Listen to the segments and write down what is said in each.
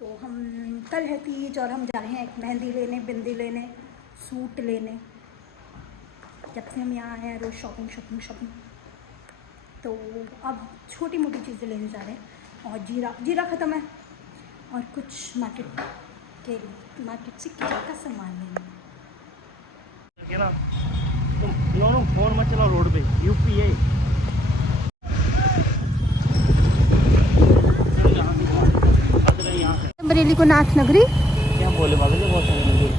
तो हम कल है तीज और हम जा रहे हैं एक मेहंदी लेने, बिंदी लेने, सूट लेने। जब से हम यहाँ आए हैं रोज़ शॉपिंग। तो अब छोटी मोटी चीज़ें लेने जा रहे हैं। और जीरा ख़त्म है और कुछ मार्केट से किचन का सामान लेना ना। तुम लोग फोन मत चलाओ रोड पे, यूपी है। बरेली को नाथ नगरी क्या बोले बाबा जी, बहुत सारे मंदिर,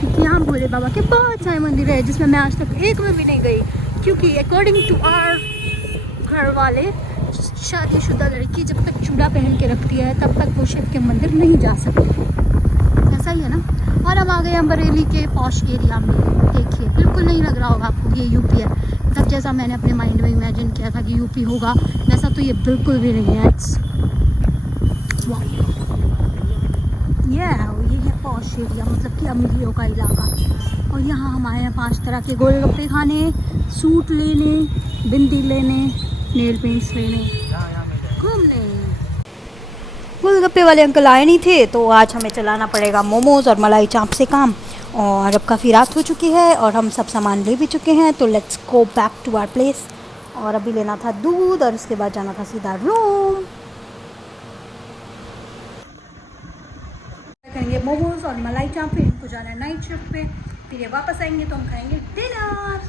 क्योंकि यहाँ भोले बाबा के बहुत सारे मंदिर है जिसमें मैं आज तक एक में भी नहीं गई, क्योंकि अकॉर्डिंग टू आवर घर वाले शादीशुदा लड़की जब तक चूड़ा पहन के रखती है तब तक वो शिव के मंदिर नहीं जा सकती। ऐसा ही है ना। और हम आ गए हम बरेली के पॉश एरिया में। देखिए बिल्कुल नहीं लग रहा होगा आपको ये यूपी है, मतलब जैसा मैंने अपने माइंड में इमेजिन किया था कि यूपी होगा वैसा तो ये बिल्कुल भी नहीं है। ये है पॉश एरिया, मतलब कि अमीरियों का इलाका। और यहाँ हम आए हैं 5 तरह के गोलगप्पे खाने, सूट लेने, बिंदी लेने, नेल पेंट्स लेने, घूमने। गोलगप्पे वाले अंकल आए नहीं थे तो आज हमें चलाना पड़ेगा मोमोज़ और मलाई चाप से काम। और अब काफ़ी रात हो चुकी है और हम सब सामान ले भी चुके हैं, तो let's go back to our place. और अभी लेना था दूध और उसके बाद जाना था सीधा रूम। करेंगे मोमोज और मलाई चाप, फिर इनको जाना है नाइट शिफ्ट पे, फिर ये वापस आएंगे तो हम खाएंगे dinner.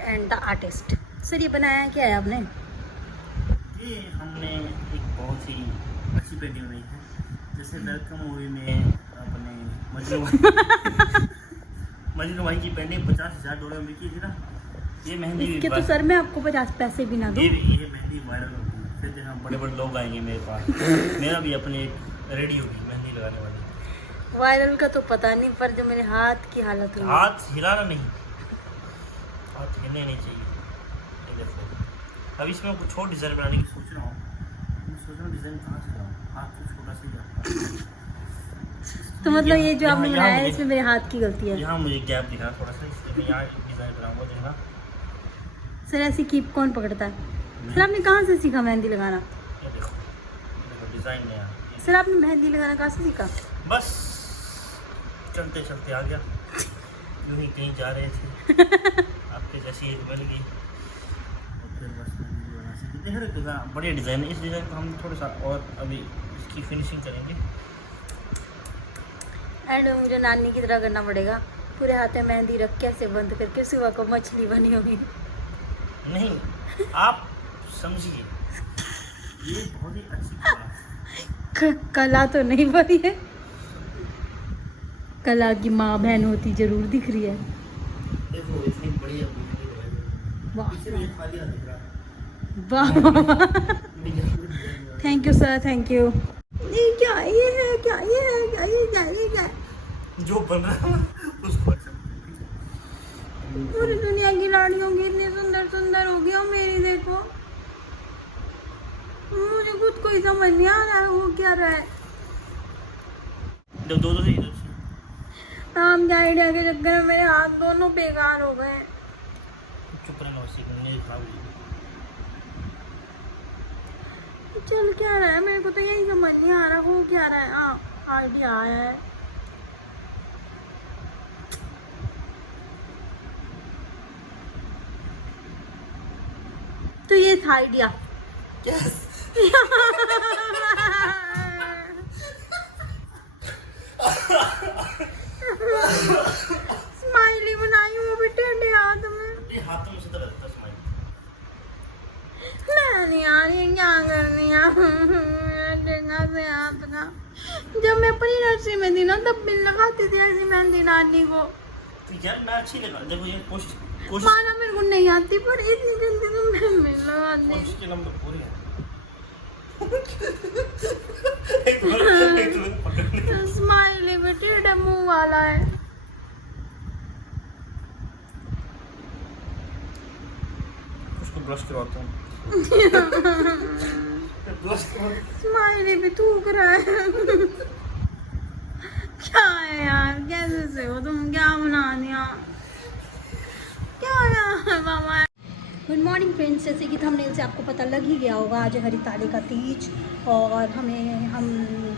And the artist sir, ये बनाया क्या है आपने? ये हमने एक बहुत ही अच्छी पेंटिंग बनाई है, जैसे वेलकम मूवी में अपने मजनू भाई की पेंटिंग $50,000 में बिकी थी ना। ये मेहंदी इसके तो सर मैं आपको 50 पैसे भी ना दूं। ये मेहंदी वायरल होगी, फिर देखना बड़े लोग आएंगे मेरे पास। मेरा भी अपनी एक रेडी होगी मेहंदी लगाने वाली। वायरल का तो पता नहीं, पर जो मेरे हाथ की हालत हुई, हाथ हिलाना नहीं, हाथ हिलने नहीं चाहिए। ये देखो, अब इसमें कुछ और डिज़ाइन बनाने की सोच रहा हूँ। सोच रहा हूँ डिज़ाइन कहाँ से लाऊँ, हाथ तो छोटा सा ही जाता है। तो मतलब ये जो आपने बनाया है इसमें मेरे हाथ की गलती है। यहाँ मुझे गैप दिख रहा थोड़ा सा, इसलिए मैं यहाँ डिज़ाइन बनाऊँगा। देखना सर ऐसी कीप कौन पकड़ता है? सर आपने कहाँ से सीखा मेहंदी लगाना? ये देखो डिज़ाइन नया। सर आपने मेहंदी लगाना कहाँ से सीखा? बस चलते चलते आ गया, यूँ ही कहीं जा रहे थे आपके जैसी एक मिल गई और फिर बस मेहंदी लगाना सीख गए। देख रहे हो बढ़िया डिज़ाइन है। इस डिज़ाइन को हम थोड़ा सा और अभी इसकी फिनिशिंग करेंगे। एंड मुझे नानी की तरह करना पड़ेगा, पूरे हाथ में मेहंदी रख के ऐसे बंद करके सुबह को मछली बनी होगी। नहीं, आप समझिए, ये बहुत ही अच्छी कला है। कला तो नहीं बनी है, कला की माँ बहन होती जरूर दिख रही है। देखो इतनी बढ़िया वाह वाह, वाह, thank you sir, thank you. ये क्या, ये है क्या, ये है क्या, ये क्या, ये क्या? जो बन रहा है उसको पूरी दुनिया की लाड़ियों की इतनी सुंदर सुंदर हो गई और मेरी देखो, मुझे खुद को ही समझ नहीं आ रहा है वो क्या रहा है। दो काम के आइडिया के चक्कर में मेरे हाथ दोनों बेकार हो गए। चुप रहना, उसी को नहीं खराब हो। चल क्या रहा है, मेरे को तो यही समझ नहीं आ रहा वो क्या रहा है। हाँ आइडिया आया है। तो ये था आइडिया। स्माइली बनाई वो भी टेढ़े हाथ में। हाथों में से दर्द था स्माइल। मैं नहीं आ रही क्या करनी है से हाथ का। जब मैं अपनी नर्सरी में थी ना तब बिल लगाती थी ऐसी मेहंदी नानी को। तो यार मैं अच्छी लगा, देखो ये कोशिश माना मेरे को नहीं आती, पर इतनी जल्दी तो मैं मिल लगाती। कोशिश के नंबर पूरी है। स्माइली भी टेढ़े मुंह वाला है। उसको ब्रश करवाता हूँ। स्माइली भी थूक रहा है। क्या है यार, कैसे से हो तुम, क्या बना दिया? क्या हो रहा है मामा? गुड मॉर्निंग फ्रेंड्स, जैसे कि थंबनेल से आपको पता लग ही गया होगा, आज है हरितालिका तीज और हम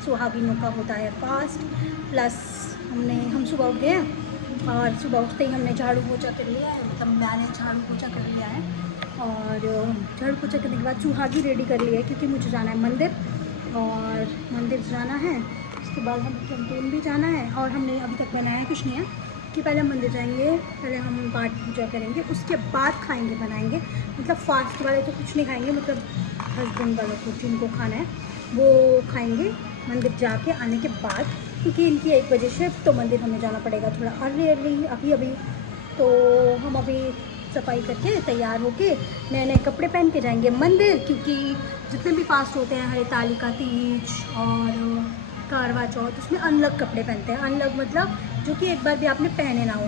सुहागिनों का होता है फास्ट। प्लस हम सुबह उठ गए हैं और सुबह उठते ही हमने झाड़ू पोछा कर लिया है, मतलब मैंने झाड़ू पोछा कर लिया है और झाड़ू पोछा करने के बाद सुहागी रेडी कर लिया है क्योंकि मुझे जाना है मंदिर और मंदिर जाना है। उसके बाद हमें कैंटीन भी जाना है और हमने अभी तक बनाया कुछ नहीं है कि पहले हम मंदिर जाएंगे, पहले हम पाठ पूजा करेंगे, उसके बाद खाएंगे बनाएंगे। मतलब फास्ट वाले तो कुछ नहीं खाएंगे, मतलब हस्बैंड वालों को जिनको खाना है वो खाएंगे मंदिर जाके आने के बाद, क्योंकि इनकी 1 बजे शिफ्ट, तो मंदिर हमें जाना पड़ेगा थोड़ा अर्ली अभी। तो हम अभी सफाई करके तैयार होके नए नए कपड़े पहन के जाएंगे मंदिर, क्योंकि जितने भी फास्ट होते हैं हरितालिका तीज और करवा चौथ, उसमें अनलग कपड़े पहनते हैं। अनलग मतलब जो कि एक बार भी आपने पहने ना हो,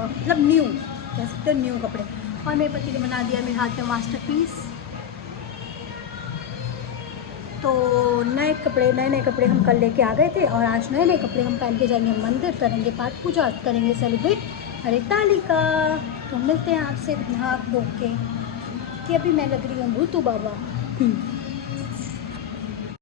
मतलब न्यू कह सकते हो, न्यू कपड़े। और मेरे पति ने बना दिया मेरे हाथ में मास्टरपीस। तो नए नए कपड़े हम कल लेके आ गए थे और आज नए नए कपड़े हम पहन के जाएंगे मंदिर, करेंगे पाठ पूजा, करेंगे सेलिब्रेट हरितालिका। तो मिलते हैं आपसे नहा धो के, कि अभी मैं लग रही हूँ भूतू बाबा।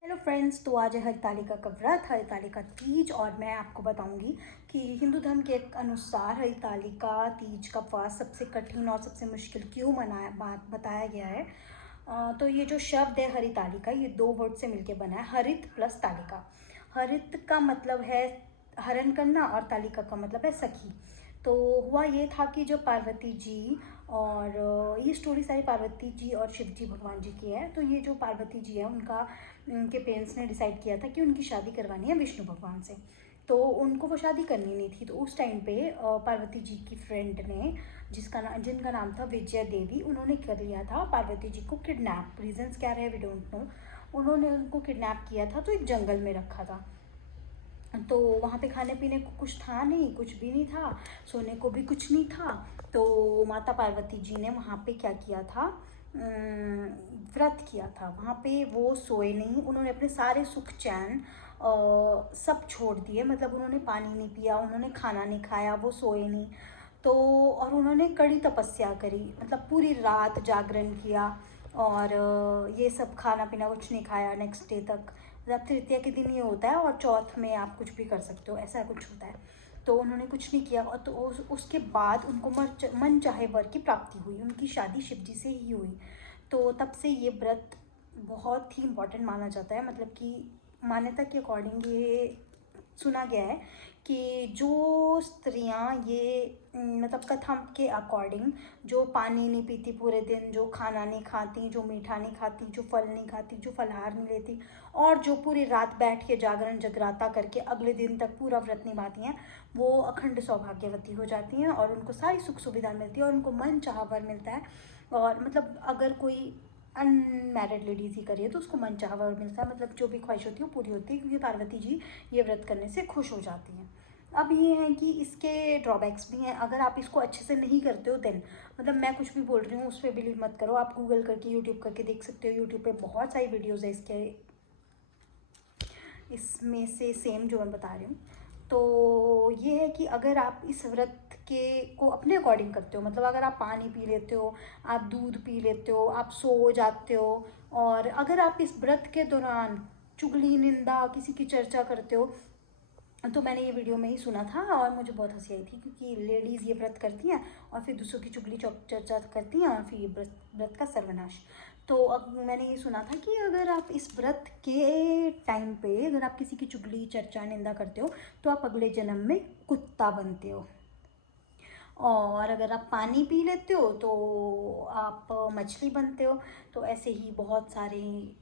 हेलो फ्रेंड्स, तो आज है हरितालिका का व्रत, हरितालिका तीज, और मैं आपको बताऊंगी कि हिंदू धर्म के अनुसार हरितालिका तीज का फास्ट सबसे कठिन और सबसे मुश्किल क्यों बताया गया है। तो ये जो शब्द है हरितालिका, ये 2 वर्ड से मिलके बना है, हरित प्लस तालिका। हरित का मतलब है हरण करना और तालिका का मतलब है सखी। तो हुआ ये था कि जो पार्वती जी, और ये स्टोरी सारी पार्वती जी और शिव जी भगवान जी की है। तो ये जो पार्वती जी है, उनके पेरेंट्स ने डिसाइड किया था कि उनकी शादी करवानी है विष्णु भगवान से। तो उनको वो शादी करनी नहीं थी। तो उस टाइम पे पार्वती जी की फ्रेंड ने, जिनका नाम था विजया देवी, उन्होंने कर लिया था पार्वती जी को किडनैप। रीजंस क्या रहे वी डोंट नो। उन्होंने उनको किडनैप किया था, तो एक जंगल में रखा था। तो वहाँ पे खाने पीने को कुछ था नहीं, कुछ भी नहीं था, सोने को भी कुछ नहीं था। तो माता पार्वती जी ने वहाँ पे क्या किया था, व्रत किया था। वहाँ पे वो सोए नहीं, उन्होंने अपने सारे सुख चैन सब छोड़ दिए। मतलब उन्होंने पानी नहीं पिया, उन्होंने खाना नहीं खाया, वो सोए नहीं। तो और उन्होंने कड़ी तपस्या करी, मतलब पूरी रात जागरण किया और ये सब खाना पीना कुछ नहीं खाया नेक्स्ट डे तक। मतलब तृतीया के दिन ये होता है और चौथ में आप कुछ भी कर सकते हो, ऐसा कुछ होता है। तो उन्होंने कुछ नहीं किया और तो उसके बाद उनको मन चाहे वर की प्राप्ति हुई, उनकी शादी शिव जी से ही हुई। तो तब से ये व्रत बहुत ही इम्पोर्टेंट माना जाता है। मतलब कि मान्यता के अकॉर्डिंग ये सुना गया है कि जो स्त्रियां ये मतलब कथा के अकॉर्डिंग जो पानी नहीं पीती पूरे दिन, जो खाना नहीं खाती, जो मीठा नहीं खाती, जो फल नहीं खाती, जो फलहार नहीं लेती, और जो पूरी रात बैठ के जागरण जगराता करके अगले दिन तक पूरा व्रत निभाती हैं, वो अखंड सौभाग्यवती हो जाती हैं और उनको सारी सुख सुविधा मिलती है और उनको मन चाहा वर मिलता है। और मतलब अगर कोई अनमैरिड लेडीज़ ही करिए तो उसको मन चाहा वर मिलता है, मतलब जो भी ख्वाहिश होती है वो पूरी होती है, क्योंकि पार्वती जी ये व्रत करने से खुश हो जाती हैं। अब ये है कि इसके ड्रॉबैक्स भी हैं। अगर आप इसको अच्छे से नहीं करते हो देन, मतलब मैं कुछ भी बोल रही हूँ उस पर बिलीव मत करो, आप गूगल करके यूट्यूब करके देख सकते हो। यूट्यूब पे बहुत सारी वीडियोज़ है इसमें से सेम जो मैं बता रही हूँ। तो ये है कि अगर आप इस व्रत को अपने अकॉर्डिंग करते हो, मतलब अगर आप पानी पी लेते हो, आप दूध पी लेते हो, आप सो जाते हो, और अगर आप इस व्रत के दौरान चुगली निंदा किसी की चर्चा करते हो, तो मैंने ये वीडियो में ही सुना था और मुझे बहुत हंसी आई थी, क्योंकि लेडीज़ ये व्रत करती हैं और फिर दूसरों की चुगली चर्चा करती हैं और फिर ये व्रत का सर्वनाश। तो अब मैंने ये सुना था कि अगर आप इस व्रत के टाइम पे अगर आप किसी की चुगली चर्चा निंदा करते हो तो आप अगले जन्म में कुत्ता बनते हो, और अगर आप पानी पी लेते हो तो आप मछली बनते हो। तो ऐसे ही बहुत सारे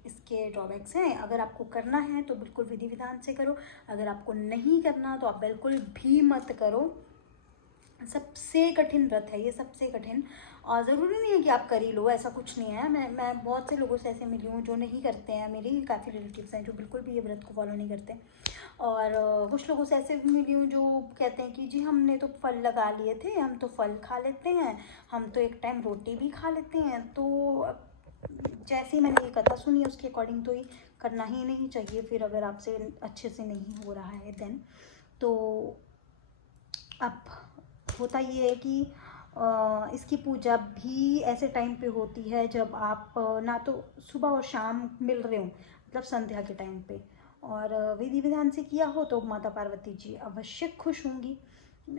इसके ड्रॉबैक्स हैं। अगर आपको करना है तो बिल्कुल विधि विधान से करो, अगर आपको नहीं करना तो आप बिल्कुल भी मत करो। सबसे कठिन व्रत है ये, सबसे कठिन। और ज़रूरी नहीं है कि आप कर ही लो, ऐसा कुछ नहीं है। मैं बहुत से लोगों से ऐसे मिली हूँ जो नहीं करते हैं, मेरी काफ़ी रिलेटिव्स हैं जो बिल्कुल भी ये व्रत को फॉलो नहीं करते। और कुछ लोगों से ऐसे भी मिली हूँ जो कहते हैं कि जी हमने तो फल लगा लिए थे, हम तो फल खा लेते हैं, हम तो एक टाइम रोटी भी खा लेते हैं। तो जैसे ही मैंने ये कथा सुनी उसके अकॉर्डिंग तो ये करना ही नहीं चाहिए। फिर अगर आपसे अच्छे से नहीं हो रहा है देन, तो अब होता ये है कि इसकी पूजा भी ऐसे टाइम पे होती है जब आप ना तो सुबह और शाम मिल रहे हो, मतलब संध्या के टाइम पे, और विधि विधान से किया हो तो माता पार्वती जी अवश्य खुश होंगी।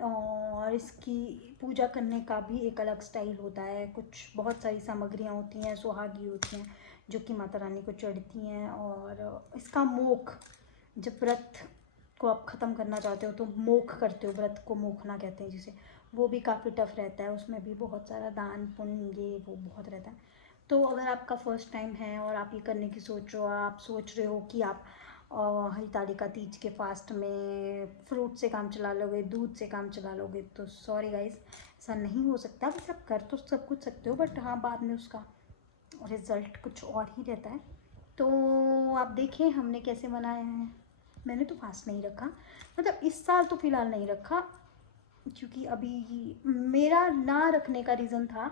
और इसकी पूजा करने का भी एक अलग स्टाइल होता है, कुछ बहुत सारी सामग्रियाँ होती हैं, सुहागी होती हैं जो कि माता रानी को चढ़ती हैं। और इसका मोख, जब व्रत को आप ख़त्म करना चाहते हो तो मोख करते हो, व्रत को मोखना कहते हैं जिसे, वो भी काफ़ी टफ रहता है, उसमें भी बहुत सारा दान पुण्य ये वो बहुत रहता है। तो अगर आपका फर्स्ट टाइम है और आप ये करने की सोच रहे हो, आप सोच रहे हो कि आप हरितालिका तीज के फास्ट में फ्रूट से काम चला लोगे, दूध से काम चला लोगे, तो सॉरी गाइस, ऐसा नहीं हो सकता। मतलब कर तो सब कुछ सकते हो, बट हाँ बाद में उसका रिज़ल्ट कुछ और ही रहता है। तो आप देखें हमने कैसे बनाया है। मैंने तो फास्ट नहीं रखा, मतलब इस साल तो फ़िलहाल नहीं रखा, क्योंकि अभी मेरा ना रखने का रीज़न था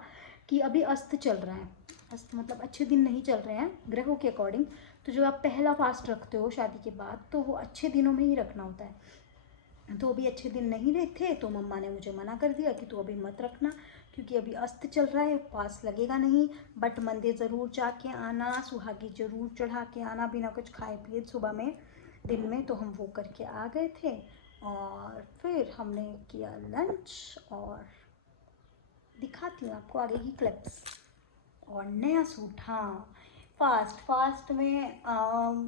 कि अभी अस्त चल रहा है। अस्त मतलब अच्छे दिन नहीं चल रहे हैं ग्रहों के अकॉर्डिंग। तो जो आप पहला फास्ट रखते हो शादी के बाद, तो वो अच्छे दिनों में ही रखना होता है। तो अभी अच्छे दिन नहीं रहे थे, तो मम्मा ने मुझे मना कर दिया कि तू अभी मत रखना, क्योंकि अभी अस्त चल रहा है, फास्ट लगेगा नहीं। बट मंदिर ज़रूर जाके आना, सुहागी ज़रूर चढ़ा के आना बिना कुछ खाए पिए सुबह में, दिन में। तो हम वो करके आ गए थे, और फिर हमने किया लंच, और दिखाती हूँ आपको आगे की क्लिप्स। और नया सूट, हाँ, फास्ट में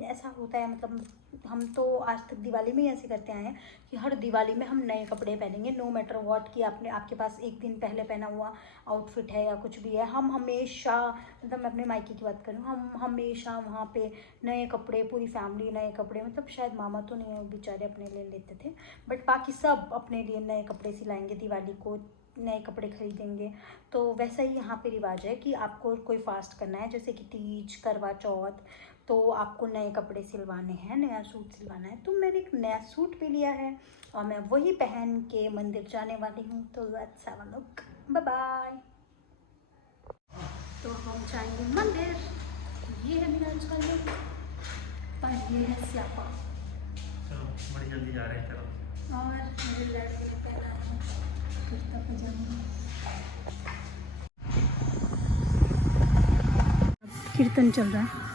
ऐसा होता है, मतलब हम तो आज तक दिवाली में ही ऐसे करते आए हैं कि हर दिवाली में हम नए कपड़े पहनेंगे, नो मैटर व्हाट, कि आपके पास एक दिन पहले पहना हुआ आउटफिट है या कुछ भी है। हम हमेशा, मतलब मैं अपने मायके की बात करूँ, हम हमेशा वहाँ पे नए कपड़े, पूरी फैमिली नए कपड़े, मतलब शायद मामा तो नहीं, बेचारे अपने लिए लेते थे, बट बाकी सब अपने लिए नए कपड़े सिलाएंगे, दिवाली को नए कपड़े खरीदेंगे। तो वैसा ही यहाँ पे रिवाज है कि आपको कोई फास्ट करना है, जैसे कि तीज, करवा चौथ, तो आपको नए कपड़े सिलवाने हैं, नया सूट सिलवाना है। तो मैंने एक नया सूट भी लिया है और मैं वही पहन के मंदिर जाने वाली हूँ। तो let's have a look, bye bye. तो हम जाएंगे मंदिर। ये है मेरा आज का लुक, पर ये है स्यापा। चलो बड़ी जल्दी जा रहे हैं, चलो। और मेरे लड़के ने पहना है कुर्ता पजामा। कीर्तन चल रहा है।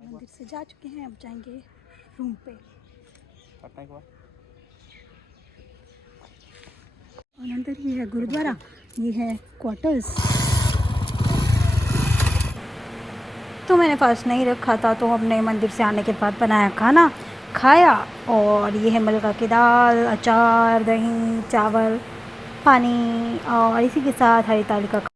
मंदिर से जा चुके हैं, अब जाएंगे रूम पे। और अंदर ये है गुरुद्वारा, ये है क्वार्टर्स। तो मैंने फास्ट नहीं रखा था, तो हमने मंदिर से आने के बाद बनाया खाना खाया। और ये है मलका की दाल, अचार, दही, चावल, पानी, और इसी के साथ हरितालिका